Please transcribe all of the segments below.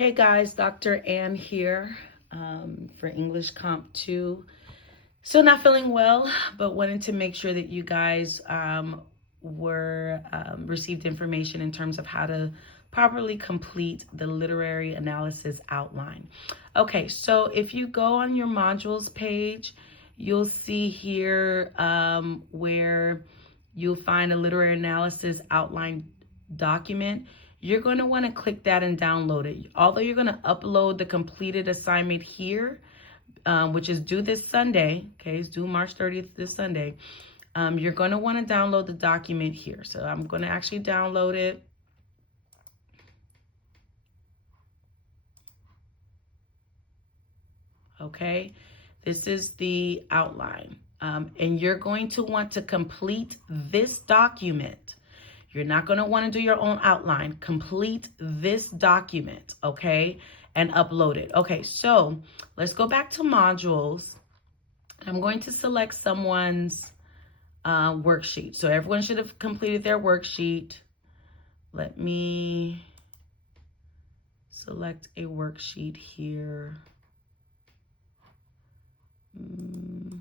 Hey guys, Dr. Ann here for English Comp 2. Still not feeling well, but wanted to make sure that you guys received information in terms of how to properly complete the literary analysis outline. Okay, so if you go on your modules page, you'll see here where you'll find a literary analysis outline document. You're going to want to click that and download it. Although you're going to upload the completed assignment here, which is due this Sunday, okay, it's due March 30th this Sunday, you're going to want to download the document here. So I'm going to actually download it. Okay, this is the outline. And you're going to want to complete this document. You're not going to want to do your own outline. Complete this document, okay, and upload it. Okay, so let's go back to modules. I'm going to select someone's worksheet. So everyone should have completed their worksheet. Let me select a worksheet here. We're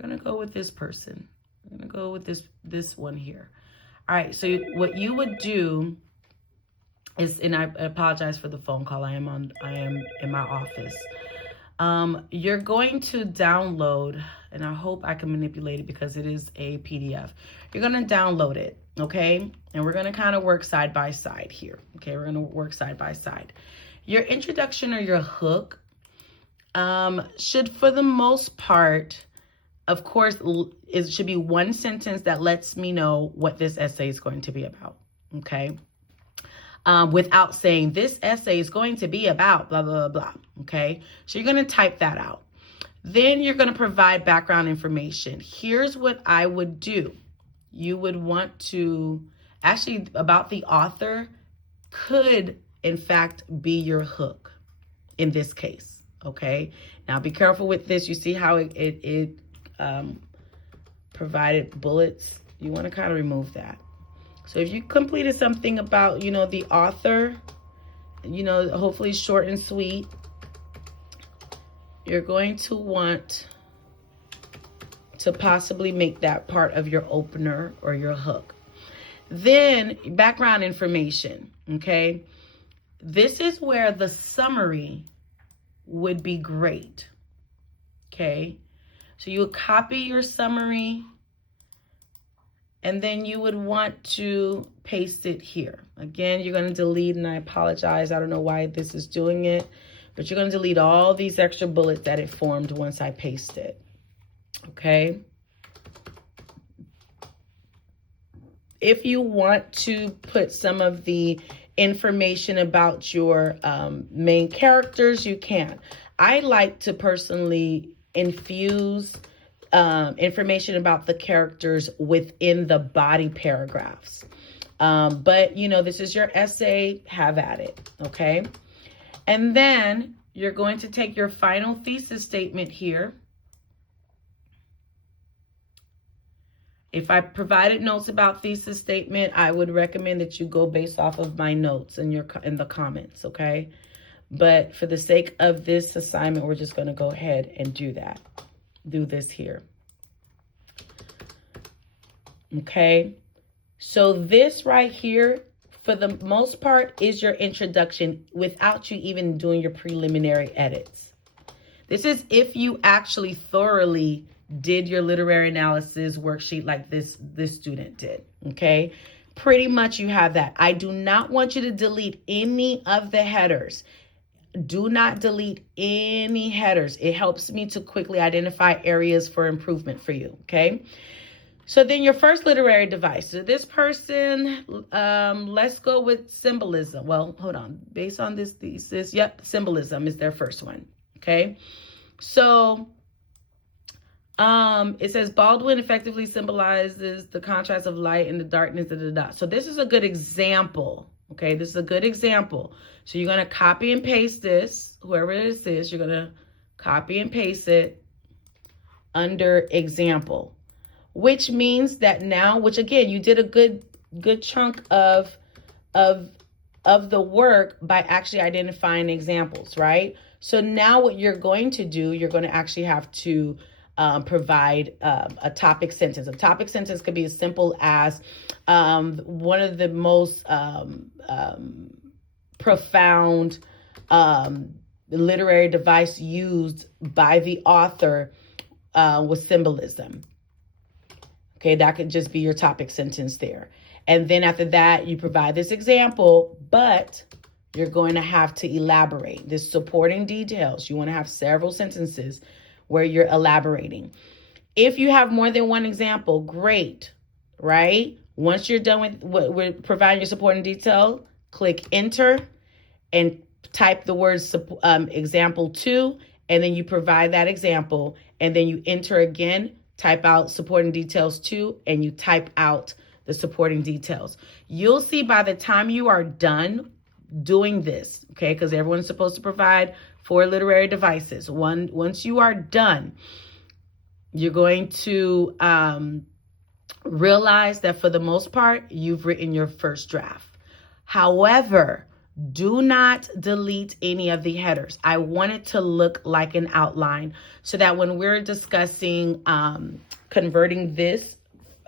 going to go with this person. I'm going to go with this one here. All right, so what you would do is, and I apologize for the phone call. I am in my office. You're going to download, and I hope I can manipulate it because it is a PDF. You're going to download it, okay? And we're going to kind of work side by side here, okay? We're going to work side by side. Your introduction or your hook should, for the most part, of course, it should be one sentence that lets me know what this essay is going to be about, okay? Without saying this essay is going to be about blah, blah, blah, blah, okay? So you're going to type that out. Then you're going to provide background information. Here's what I would do. You would want to, actually, about the author could, in fact, be your hook in this case, okay? Now, be careful with this. You see how it provided bullets. You want to kind of remove that. So if you completed something about, the author, hopefully short and sweet, you're going to want to possibly make that part of your opener or your hook. Then background information, okay? This is where the summary would be great, okay? So you would copy your summary, and then you would want to paste it here. Again, you're going to delete, and I apologize, I don't know why this is doing it, but you're going to delete all these extra bullets that it formed once I paste it, okay? If you want to put some of the information about your main characters, you can. I like to personally infuse information about the characters within the body paragraphs. But, this is your essay, have at it, okay? And then you're going to take your final thesis statement here. If I provided notes about thesis statement, I would recommend that you go based off of my notes in the comments, okay? But for the sake of this assignment, we're just going to go ahead and do this here. Okay, so this right here, for the most part, is your introduction without you even doing your preliminary edits. This is if you actually thoroughly did your literary analysis worksheet like this student did, okay? Pretty much you have that. I do not want you to delete any of the headers. Do not delete any headers. It helps me to quickly identify areas for improvement for you, okay? So then your first literary device. So this person, let's go with symbolism. Well, hold on. Based on this thesis, yep, symbolism is their first one, okay? So it says Baldwin effectively symbolizes the contrast of light and the darkness, So this is a good example, okay? This is a good example. So you're going to copy and paste this, whoever this is, you're going to copy and paste it under example, which means that now, which again, you did a good chunk of of the work by actually identifying examples, right? So now what you're going to do, you're going to actually have to provide a topic sentence. A topic sentence could be as simple as one of the most profound literary device used by the author was symbolism. Okay, that could just be your topic sentence there. And then after that, you provide this example, but you're going to have to elaborate this supporting details. You want to have several sentences where you're elaborating. If you have more than one example, great, right? Once you're done with providing your supporting detail, click enter and type the words example 2, and then you provide that example, and then you enter again, type out supporting details 2, and you type out the supporting details. You'll see by the time you are done doing this, okay, because everyone's supposed to provide 4 literary devices. Once you are done, you're going to realize that for the most part, you've written your first draft. However, do not delete any of the headers. I want it to look like an outline so that when we're discussing converting this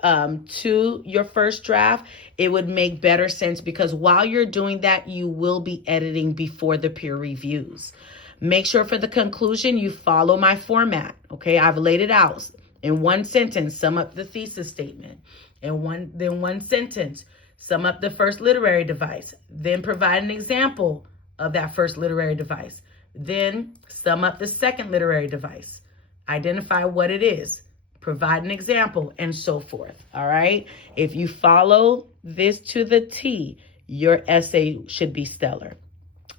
to your first draft, it would make better sense, because while you're doing that, you will be editing before the peer reviews. Make sure for the conclusion, you follow my format. Okay, I've laid it out. In one sentence, sum up the thesis statement. In one sentence, sum up the first literary device. Then provide an example of that first literary device. Then sum up the second literary device. Identify what it is. Provide an example, and so forth. All right. If you follow this to the T, your essay should be stellar.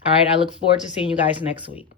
All right. I look forward to seeing you guys next week.